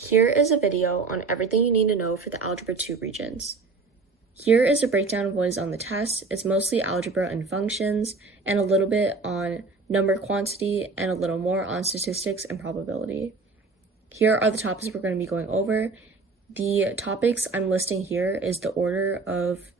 Here is a video on everything you need to know for the Algebra 2 Regents. Here is a breakdown of what is on the test. It's mostly algebra and functions, and a little bit on number quantity, and a little more on statistics and probability. Here are the topics we're going to be going over. The topics I'm listing here is the order of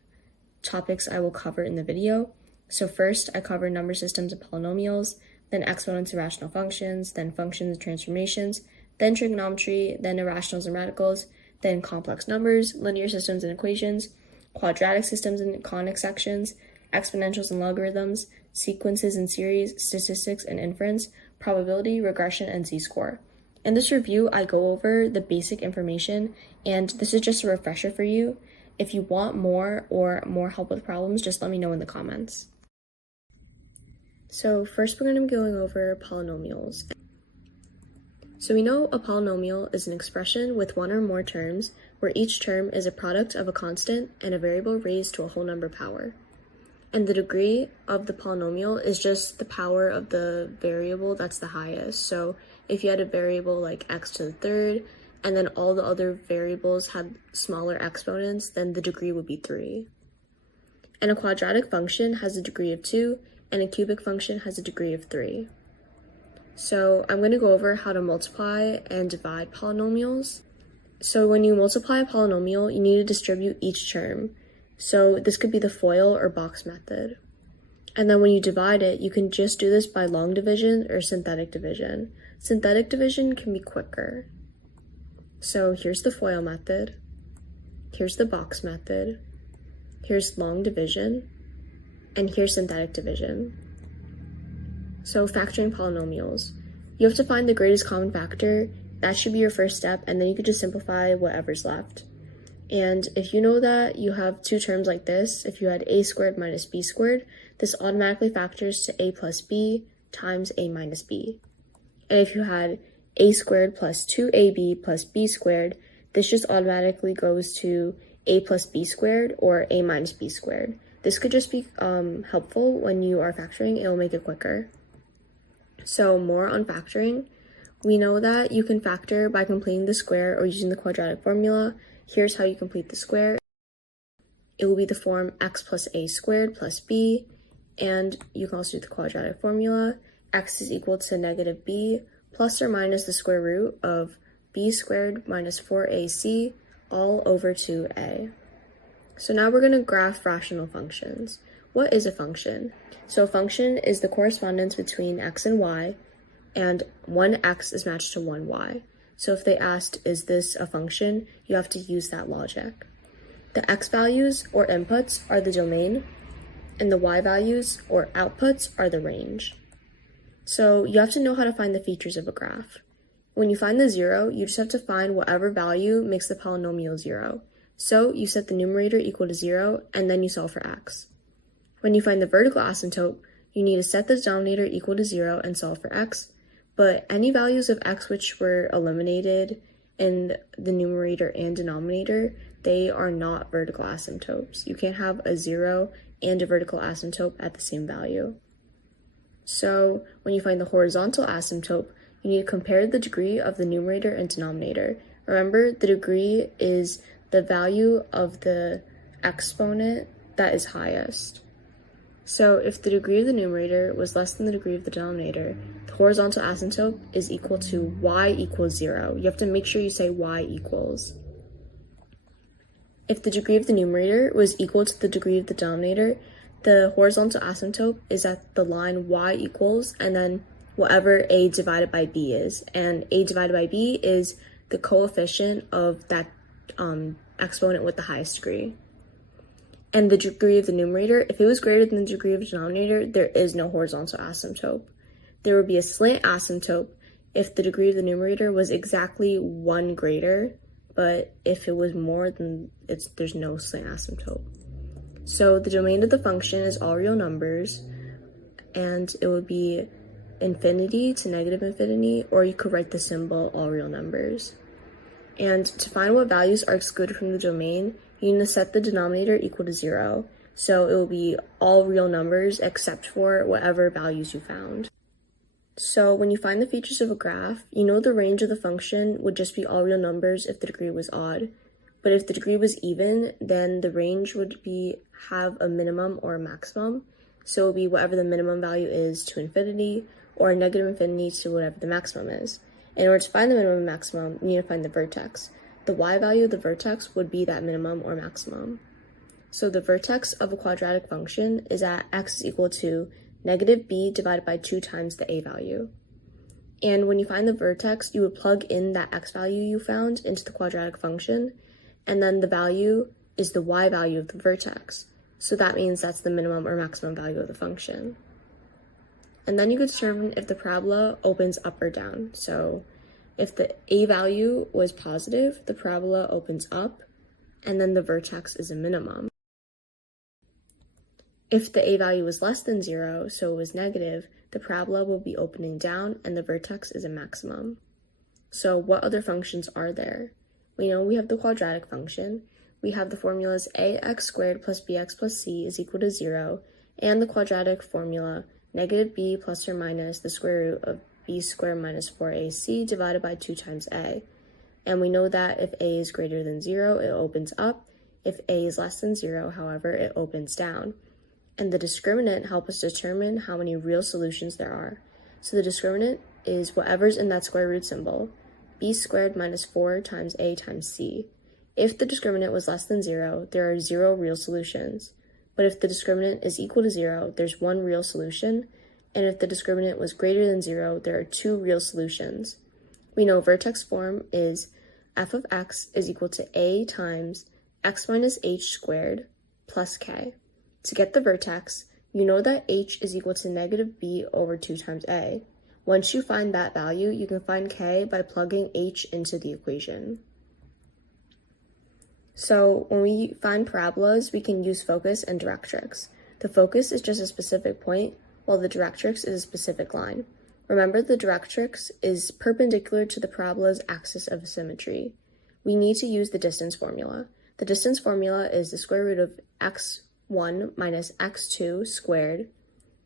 topics I will cover in the video. So first, I cover number systems and polynomials, then exponents and rational functions, then functions and transformations, then trigonometry, then irrationals and radicals, then complex numbers, linear systems and equations, quadratic systems and conic sections, exponentials and logarithms, sequences and series, statistics and inference, probability, regression, and z-score. In this review, I go over the basic information, and this is just a refresher for you. If you want more or more help with problems, just let me know in the comments. So first, we're going to be going over polynomials. So we know a polynomial is an expression with one or more terms where each term is a product of a constant and a variable raised to a whole number power. And the degree of the polynomial is just the power of the variable that's the highest. So if you had a variable like x to the third, and then all the other variables had smaller exponents, then the degree would be 3. And a quadratic function has a degree of 2, and a cubic function has a degree of 3. So I'm going to go over how to multiply and divide polynomials. So when you multiply a polynomial, you need to distribute each term. So this could be the FOIL or box method. And then when you divide it, you can just do this by long division or synthetic division. Synthetic division can be quicker. So here's the FOIL method. Here's the box method. Here's long division. And here's synthetic division. So factoring polynomials. You have to find the greatest common factor. That should be your first step, and then you could just simplify whatever's left. And if you know that you have two terms like this, if you had a squared minus b squared, this automatically factors to a plus b times a minus b. And if you had a squared plus 2ab plus b squared, this just automatically goes to a plus b squared or a minus b squared. This could just be helpful when you are factoring. It will make it quicker. So more on factoring. We know that you can factor by completing the square or using the quadratic formula. Here's how you complete the square. It will be the form x plus a squared plus b, and you can also do the quadratic formula. X is equal to negative b plus or minus the square root of b squared minus 4ac all over 2a. So now we're going to graph rational functions. What is a function? So a function is the correspondence between x and y, and one x is matched to one y. So if they asked, is this a function, you have to use that logic. The x values or inputs are the domain, and the y values or outputs are the range. So you have to know how to find the features of a graph. When you find the 0, you just have to find whatever value makes the polynomial 0. So you set the numerator equal to 0, and then you solve for x. When you find the vertical asymptote, you need to set the denominator equal to 0 and solve for x, but any values of x which were eliminated in the numerator and denominator, they are not vertical asymptotes. You can't have a 0 and a vertical asymptote at the same value. So when you find the horizontal asymptote, you need to compare the degree of the numerator and denominator. Remember, the degree is the value of the exponent that is highest. So if the degree of the numerator was less than the degree of the denominator, the horizontal asymptote is equal to y equals 0. You have to make sure you say y equals. If the degree of the numerator was equal to the degree of the denominator, the horizontal asymptote is at the line y equals, and then whatever a divided by b is. And a divided by b is the coefficient of that exponent with the highest degree. And the degree of the numerator, if it was greater than the degree of the denominator, there is no horizontal asymptote. There would be a slant asymptote if the degree of the numerator was exactly 1 greater, but if it was more, then there's no slant asymptote. So the domain of the function is all real numbers, and it would be infinity to negative infinity, or you could write the symbol all real numbers. And to find what values are excluded from the domain, you need to set the denominator equal to 0. So it will be all real numbers except for whatever values you found. So when you find the features of a graph, you know the range of the function would just be all real numbers if the degree was odd. But if the degree was even, then the range would have a minimum or a maximum. So it would be whatever the minimum value is to infinity, or a negative infinity to whatever the maximum is. In order to find the minimum and maximum, you need to find the vertex. The y value of the vertex would be that minimum or maximum. So the vertex of a quadratic function is at x is equal to negative b divided by 2 times the a value. And when you find the vertex, you would plug in that x value you found into the quadratic function, and then the value is the y value of the vertex. So that means that's the minimum or maximum value of the function. And then you could determine if the parabola opens up or down. So if the a value was positive, the parabola opens up, and then the vertex is a minimum. If the a value was less than 0, so it was negative, the parabola will be opening down and the vertex is a maximum. So what other functions are there? We know we have the quadratic function. We have the formulas ax squared plus bx plus c is equal to 0, and the quadratic formula negative b plus or minus the square root of b squared minus 4ac divided by 2 times a. And we know that if a is greater than 0, it opens up. If a is less than 0, however, it opens down. And the discriminant helps us determine how many real solutions there are. So the discriminant is whatever's in that square root symbol, b squared minus 4 times a times c. If the discriminant was less than 0, there are 0 real solutions. But if the discriminant is equal to 0, there's 1 real solution. And if the discriminant was greater than 0, there are 2 real solutions. We know vertex form is f of x is equal to a times x minus h squared plus k. To get the vertex, you know that h is equal to negative b over 2 times a. Once you find that value, you can find k by plugging h into the equation. So when we find parabolas, we can use focus and directrix. The focus is just a specific point, while the directrix is a specific line. Remember, the directrix is perpendicular to the parabola's axis of symmetry. We need to use the distance formula. The distance formula is the square root of x1 minus x2 squared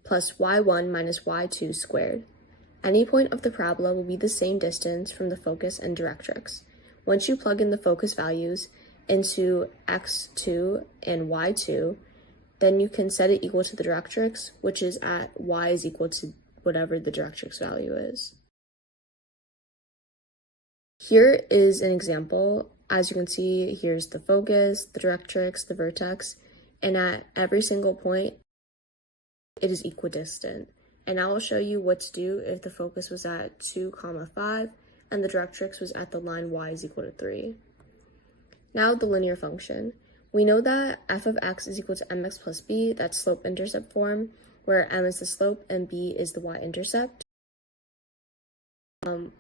plus y1 minus y2 squared. Any point of the parabola will be the same distance from the focus and directrix. Once you plug in the focus values into x2 and y2, then you can set it equal to the directrix, which is at y is equal to whatever the directrix value is. Here is an example. As you can see, here's the focus, the directrix, the vertex, and at every single point, it is equidistant. And I will show you what to do if the focus was at 2, 5, and the directrix was at the line y is equal to 3. Now the linear function. We know that f of x is equal to mx plus b, that's slope-intercept form, where m is the slope and b is the y-intercept.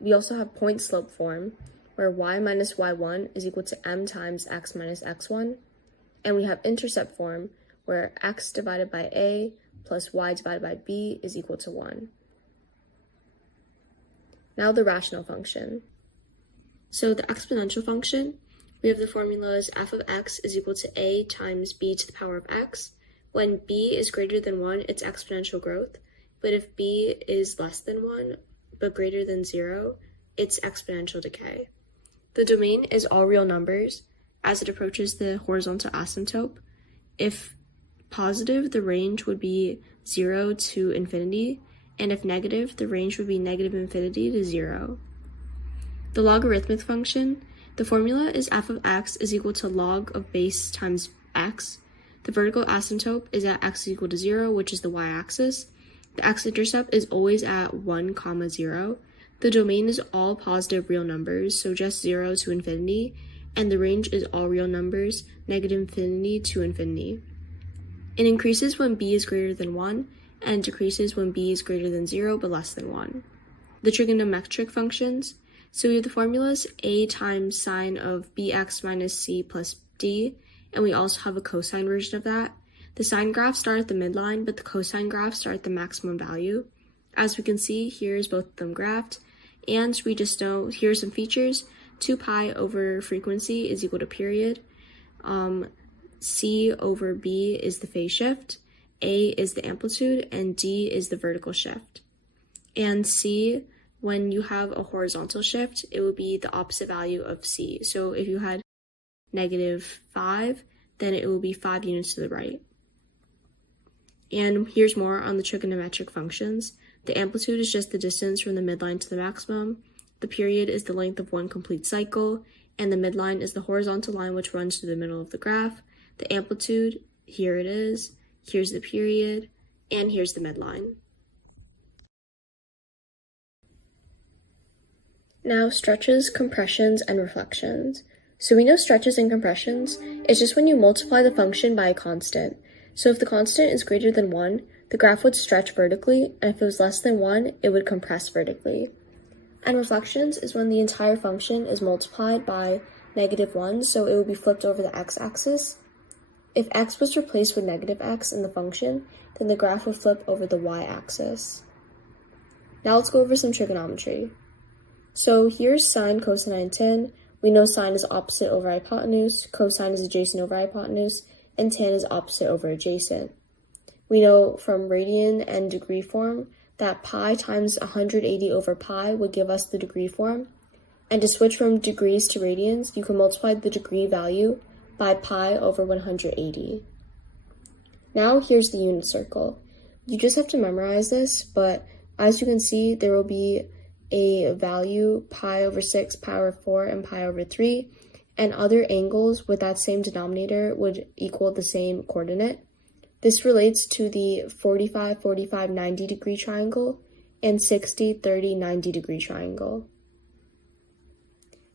We also have point-slope form, where y minus y1 is equal to m times x minus x1. And we have intercept form, where x divided by a plus y divided by b is equal to 1. Now the rational function. So the exponential function, we have the formulas f of x is equal to a times b to the power of x. When b is greater than 1, it's exponential growth. But if b is less than 1, but greater than 0, it's exponential decay. The domain is all real numbers as it approaches the horizontal asymptote. If positive, the range would be 0 to infinity, and if negative, the range would be negative infinity to 0. The logarithmic function, the formula is f of x is equal to log of base times x. The vertical asymptote is at x is equal to 0, which is the y-axis. The x-intercept is always at 1, 0. The domain is all positive real numbers, so just 0 to infinity, and the range is all real numbers, negative infinity to infinity. It increases when b is greater than 1, and decreases when b is greater than 0 but less than 1. The trigonometric functions, so we have the formulas a times sine of bx minus c plus d, and we also have a cosine version of that. The sine graphs start at the midline, but the cosine graphs start at the maximum value. As we can see, here's both of them graphed, and we just know, here are some features. 2 pi over frequency is equal to period. C over b is the phase shift, a is the amplitude, and d is the vertical shift. And c, when you have a horizontal shift, it would be the opposite value of c. So if you had -5, then it will be 5 units to the right. And here's more on the trigonometric functions. The amplitude is just the distance from the midline to the maximum. The period is the length of one complete cycle, and the midline is the horizontal line which runs through the middle of the graph. The amplitude, here it is, here's the period, and here's the midline. Now, stretches, compressions, and reflections. So we know stretches and compressions is just when you multiply the function by a constant. So if the constant is greater than 1, the graph would stretch vertically, and if it was less than 1, it would compress vertically. And reflections is when the entire function is multiplied by -1, so it would be flipped over the x-axis. If x was replaced with -x in the function, then the graph would flip over the y-axis. Now let's go over some trigonometry. So here's sine, cosine, and tan. We know sine is opposite over hypotenuse, cosine is adjacent over hypotenuse, and tan is opposite over adjacent. We know from radian and degree form that pi times 180 over pi would give us the degree form. And to switch from degrees to radians, you can multiply the degree value by pi over 180. Now here's the unit circle. You just have to memorize this, but as you can see, there will be a value pi over 6, pi over 4, and pi over 3, and other angles with that same denominator would equal the same coordinate. This relates to the 45, 45, 90 degree triangle and 60, 30, 90 degree triangle.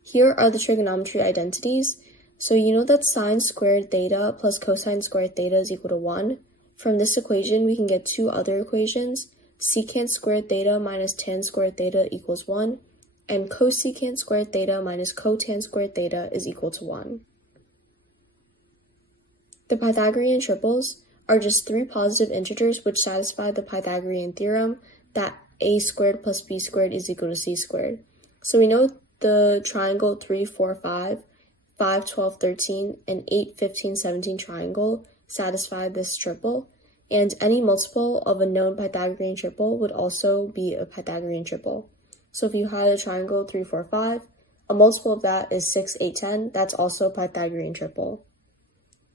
Here are the trigonometry identities. So you know that sine squared theta plus cosine squared theta is equal to 1. From this equation, we can get two other equations. Secant squared theta minus tan squared theta equals 1, and cosecant squared theta minus cotan squared theta is equal to 1. The Pythagorean triples are just three positive integers which satisfy the Pythagorean theorem that a squared plus b squared is equal to c squared. So we know the triangle 3, 4, 5, 5, 12, 13, and 8, 15, 17 triangle satisfy this triple, and any multiple of a known Pythagorean triple would also be a Pythagorean triple. So if you had a triangle 3, 4, 5, a multiple of that is 6, 8, 10, that's also a Pythagorean triple.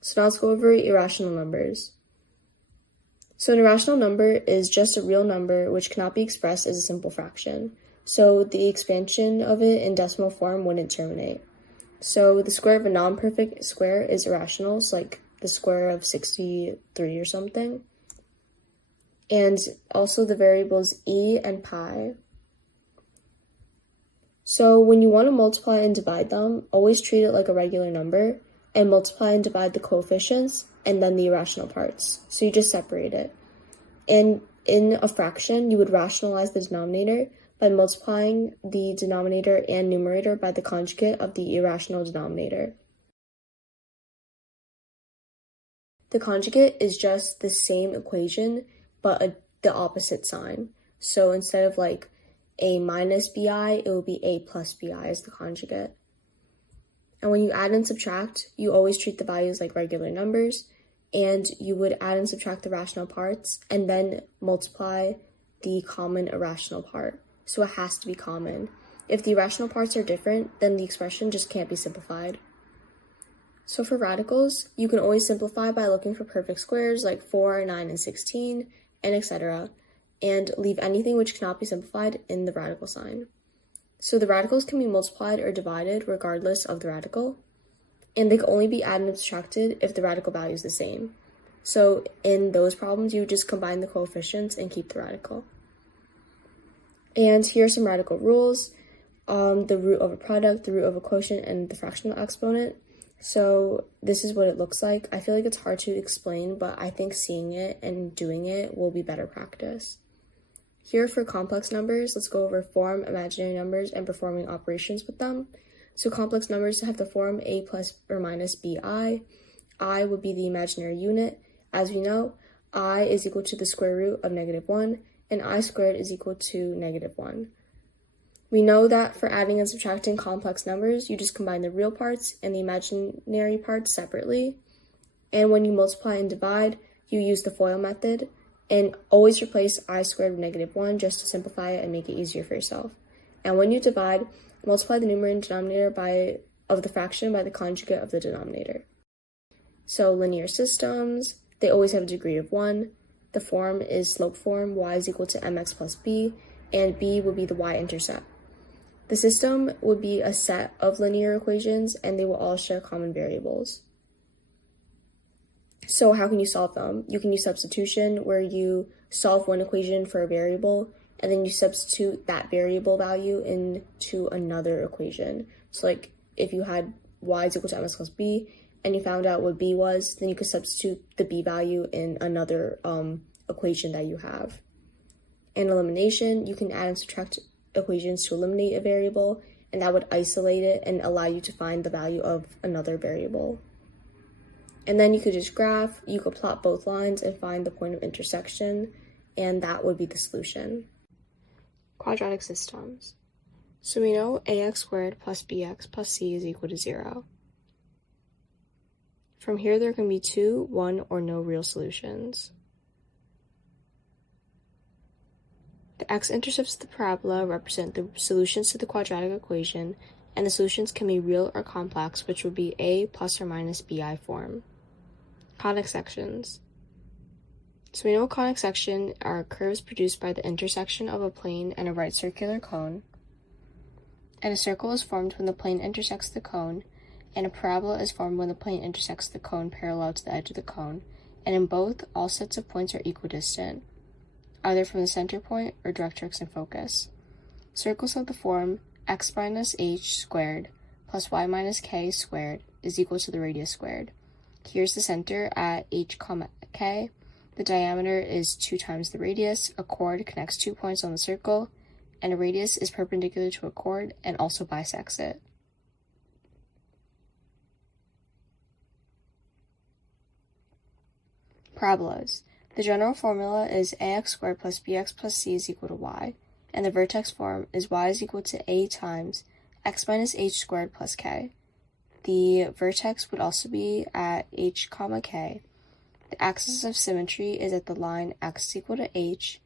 So now let's go over irrational numbers. So an irrational number is just a real number which cannot be expressed as a simple fraction. So the expansion of it in decimal form wouldn't terminate. So the square of a non-perfect square is irrational, so like the square of 63 or something. And also the variables e and pi. So when you want to multiply and divide them, always treat it like a regular number and multiply and divide the coefficients and then the irrational parts. So you just separate it. And in a fraction, you would rationalize the denominator by multiplying the denominator and numerator by the conjugate of the irrational denominator. The conjugate is just the same equation, but the opposite sign. So instead of like a minus bi, it will be a plus bi as the conjugate. And when you add and subtract, you always treat the values like regular numbers, and you would add and subtract the rational parts and then multiply the common irrational part. So it has to be common. If the irrational parts are different, then the expression just can't be simplified. So for radicals, you can always simplify by looking for perfect squares like 4, 9, and 16, and etc., and leave anything which cannot be simplified in the radical sign. So the radicals can be multiplied or divided regardless of the radical, and they can only be added and subtracted if the radical value is the same. So in those problems, you just combine the coefficients and keep the radical. And here are some radical rules. The root of a product, the root of a quotient, and the fractional exponent. So this is what it looks like. I feel like it's hard to explain, but I think seeing it and doing it will be better practice. Here for complex numbers, let's go over form, imaginary numbers, and performing operations with them. So complex numbers have the form a plus or minus bi. I would be the imaginary unit. As we know, I is equal to the square root of -1, and I squared is equal to -1. We know that for adding and subtracting complex numbers, you just combine the real parts and the imaginary parts separately. And when you multiply and divide, you use the FOIL method. And always replace I squared with -1 just to simplify it and make it easier for yourself. And when you divide, multiply the numerator and denominator of the fraction by the conjugate of the denominator. So linear systems, they always have a degree of 1. The form is slope form, y is equal to mx plus b, and b would be the y-intercept. The system would be a set of linear equations, and they will all share common variables. So how can you solve them? You can use substitution, where you solve one equation for a variable, and then you substitute that variable value into another equation. So like if you had y is equal to mx plus b, and you found out what b was, then you could substitute the b value in another equation that you have. In elimination, you can add and subtract equations to eliminate a variable, and that would isolate it and allow you to find the value of another variable. And then you could just graph, you could plot both lines and find the point of intersection, and that would be the solution. Quadratic systems. So we know ax squared plus bx plus c is equal to 0. From here, there can be 2, 1, or no real solutions. The x-intercepts of the parabola represent the solutions to the quadratic equation, and the solutions can be real or complex, which would be a plus or minus bi form. Conic sections. So we know a conic section are curves produced by the intersection of a plane and a right circular cone, and a circle is formed when the plane intersects the cone, and a parabola is formed when the plane intersects the cone parallel to the edge of the cone, and in both, all sets of points are equidistant, either from the center point or directrix and focus. Circles have the form x minus h squared plus y minus k squared is equal to the radius squared. Here's the center at h, k. The diameter is 2 times the radius. A chord connects 2 points on the circle, and a radius is perpendicular to a chord and also bisects it. Parabolas. The general formula is ax squared plus bx plus c is equal to y, and the vertex form is y is equal to a times x minus h squared plus k. The vertex would also be at h, k. The axis of symmetry is at the line x is equal to h.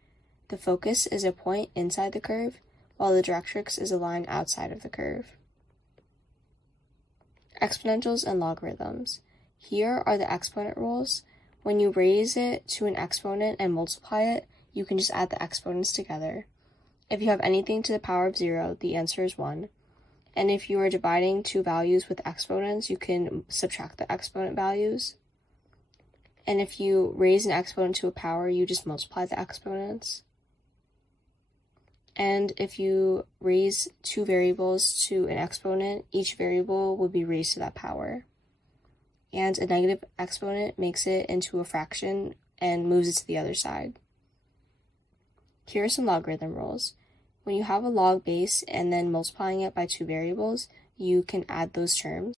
The focus is a point inside the curve, while the directrix is a line outside of the curve. Exponentials and logarithms. Here are the exponent rules. When you raise it to an exponent and multiply it, you can just add the exponents together. If you have anything to the power of 0, the answer is 1. And if you are dividing two values with exponents, you can subtract the exponent values. And if you raise an exponent to a power, you just multiply the exponents. And if you raise two variables to an exponent, each variable will be raised to that power. And a negative exponent makes it into a fraction and moves it to the other side. Here are some logarithm rules. When you have a log base and then multiplying it by two variables, you can add those terms.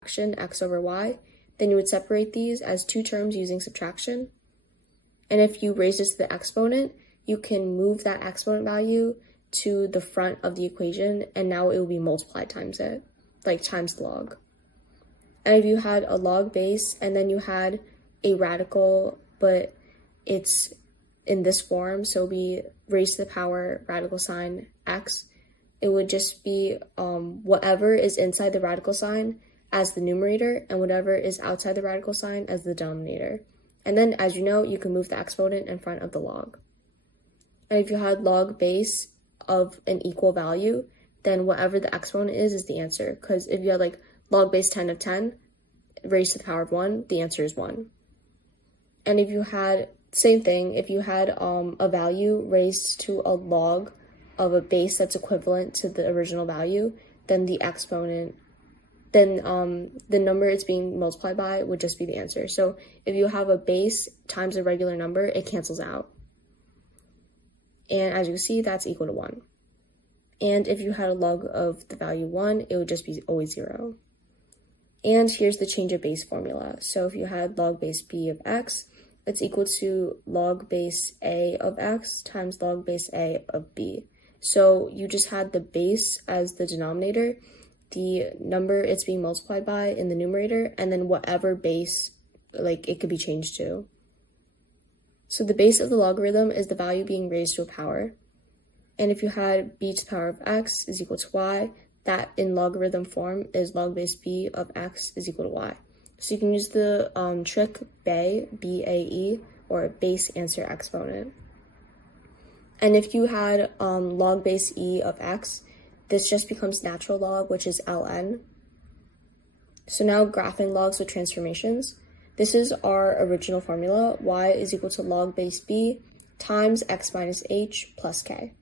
Fraction x over y, then you would separate these as two terms using subtraction. And if you raise this to the exponent, you can move that exponent value to the front of the equation, and now it will be multiplied times it, like times the log. And if you had a log base and then you had a radical, but it's in this form, so we raise to the power radical sign x, it would just be whatever is inside the radical sign as the numerator and whatever is outside the radical sign as the denominator. And then, as you know, you can move the exponent in front of the log. And if you had log base of an equal value, then whatever the exponent is the answer. Because if you had like log base 10 of 10 raised to the power of 1, the answer is 1. And if you had, same thing, if you had a value raised to a log of a base that's equivalent to the original value, then the exponent, then the number it's being multiplied by would just be the answer. So if you have a base times a regular number, it cancels out. And as you can see, that's equal to 1. And if you had a log of the value 1, it would just be always 0. And here's the change of base formula. So if you had log base b of x, it's equal to log base a of x times log base a of b. So you just had the base as the denominator, the number it's being multiplied by in the numerator, and then whatever base, like, it could be changed to. So the base of the logarithm is the value being raised to a power. And if you had b to the power of x is equal to y, that in logarithm form is log base b of x is equal to y. So you can use the trick BAE, B-A-E, or base answer exponent. And if you had log base e of x, this just becomes natural log, which is ln. So now graphing logs with transformations. This is our original formula. Y is equal to log base b times x minus h plus k.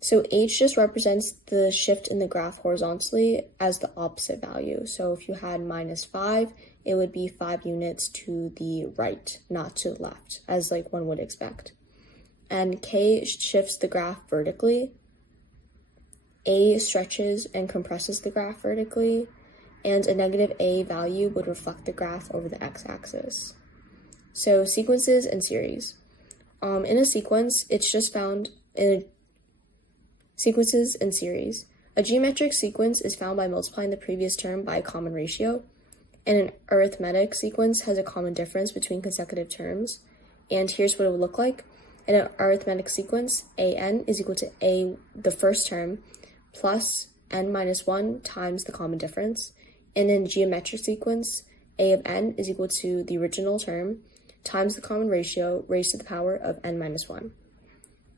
So h just represents the shift in the graph horizontally as the opposite value. So if you had minus 5, it would be 5 units to the right, not to the left, as like one would expect. And k shifts the graph vertically. A stretches and compresses the graph vertically, and a negative a value would reflect the graph over the x-axis. So sequences and series. In a sequence, it's just found in sequences and series. A geometric sequence is found by multiplying the previous term by a common ratio, and an arithmetic sequence has a common difference between consecutive terms. And here's what it would look like. In an arithmetic sequence, an is equal to the first term, plus n minus 1 times the common difference. And in a geometric sequence, a of n is equal to the original term times the common ratio raised to the power of n minus 1.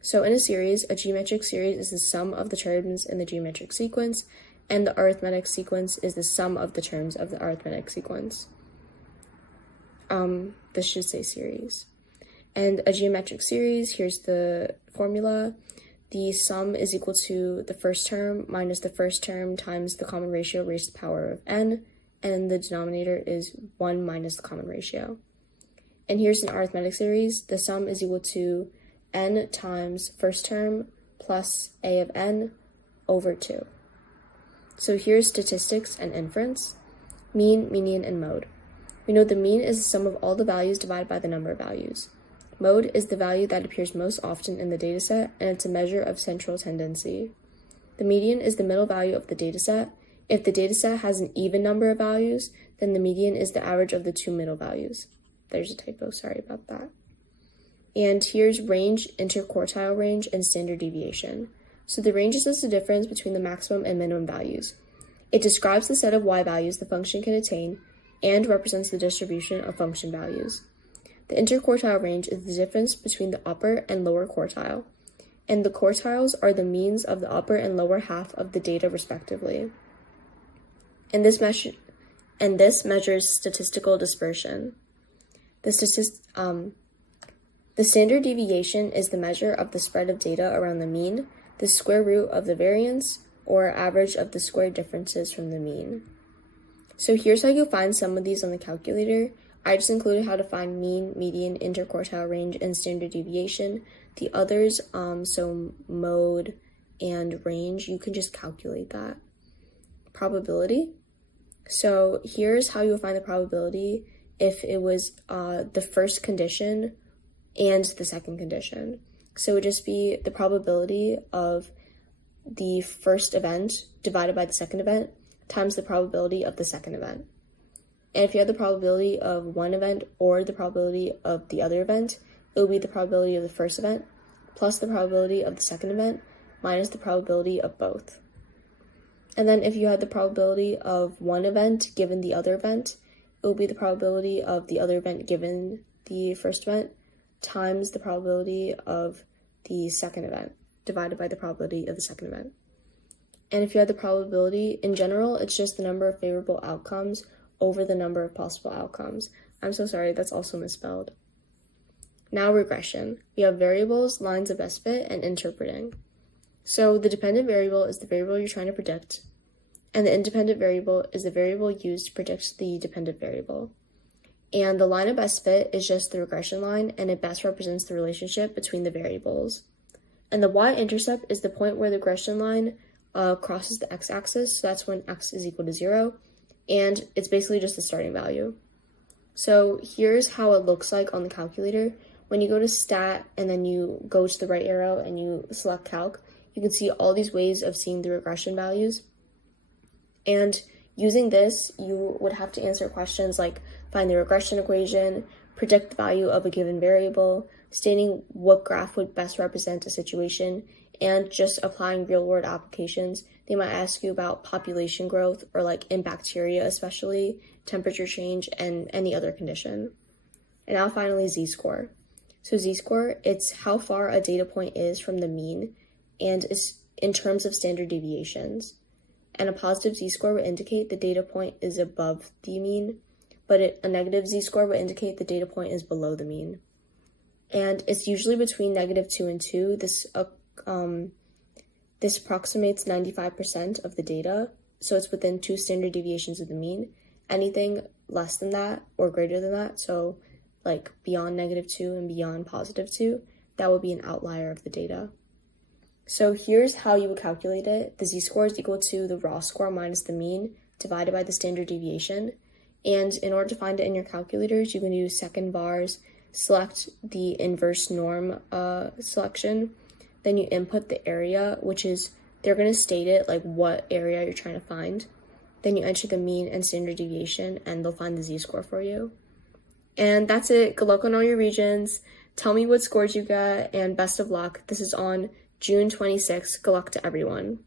So in a series, a geometric series is the sum of the terms in the geometric sequence, and the arithmetic sequence is the sum of the terms of the arithmetic sequence. This should say series. And a geometric series, here's the formula. The sum is equal to the first term minus the first term times the common ratio raised to the power of n, and the denominator is 1 minus the common ratio. And here's an arithmetic series. The sum is equal to n times first term plus a of n over 2. So here's statistics and inference, mean, median, and mode. We know the mean is the sum of all the values divided by the number of values. Mode is the value that appears most often in the dataset, and it's a measure of central tendency. The median is the middle value of the dataset. If the dataset has an even number of values, then the median is the average of the two middle values. There's a typo, sorry about that. And here's range, interquartile range, and standard deviation. So the range is just the difference between the maximum and minimum values. It describes the set of y values the function can attain and represents the distribution of function values. The interquartile range is the difference between the upper and lower quartile, and the quartiles are the means of the upper and lower half of the data respectively. And this measures statistical dispersion. The standard deviation is the measure of the spread of data around the mean, the square root of the variance, or average of the square differences from the mean. So here's how you'll find some of these on the calculator. I just included how to find mean, median, interquartile range, and standard deviation. The others, so mode and range, you can just calculate that. Probability. So here's how you'll find the probability if it was the first condition and the second condition. So it would just be the probability of the first event divided by the second event times the probability of the second event. And if you have the probability of one event or the probability of the other event, it will be the probability of the first event plus the probability of the second event minus the probability of both. And then if you had the probability of one event given the other event, it will be the probability of the other event given the first event times the probability of the second event divided by the probability of the second event. And if you had the probability, in general, it's just the number of favorable outcomes over the number of possible outcomes. I'm so sorry, that's also misspelled. Now regression. We have variables, lines of best fit, and interpreting. So the dependent variable is the variable you're trying to predict, and the independent variable is the variable used to predict the dependent variable. And the line of best fit is just the regression line, and it best represents the relationship between the variables. And the y-intercept is the point where the regression line crosses the x-axis, so that's when x is equal to 0, and it's basically just the starting value. So here's how it looks like on the calculator. When you go to stat and then you go to the right arrow and you select calc, you can see all these ways of seeing the regression values. And using this, you would have to answer questions like find the regression equation, predict the value of a given variable, stating what graph would best represent a situation, and just applying real-world applications. They might ask you about population growth, or like in bacteria especially, temperature change, and any other condition. And now finally, z-score. So z-score, it's how far a data point is from the mean, and it's in terms of standard deviations. And a positive z-score would indicate the data point is above the mean, but a negative z-score would indicate the data point is below the mean. And it's usually between -2 and 2. This approximates 95% of the data, so it's within 2 standard deviations of the mean. Anything less than that or greater than that, so like beyond -2 and beyond +2, that would be an outlier of the data. So here's how you would calculate it. The z-score is equal to the raw score minus the mean divided by the standard deviation. And in order to find it in your calculators, you can use second bars, select the inverse norm selection, then you input the area, which is, they're going to state it, like what area you're trying to find. Then you enter the mean and standard deviation, and they'll find the z-score for you. And that's it. Good luck on all your Regents. Tell me what scores you got, and best of luck. This is on June 26th. Good luck to everyone.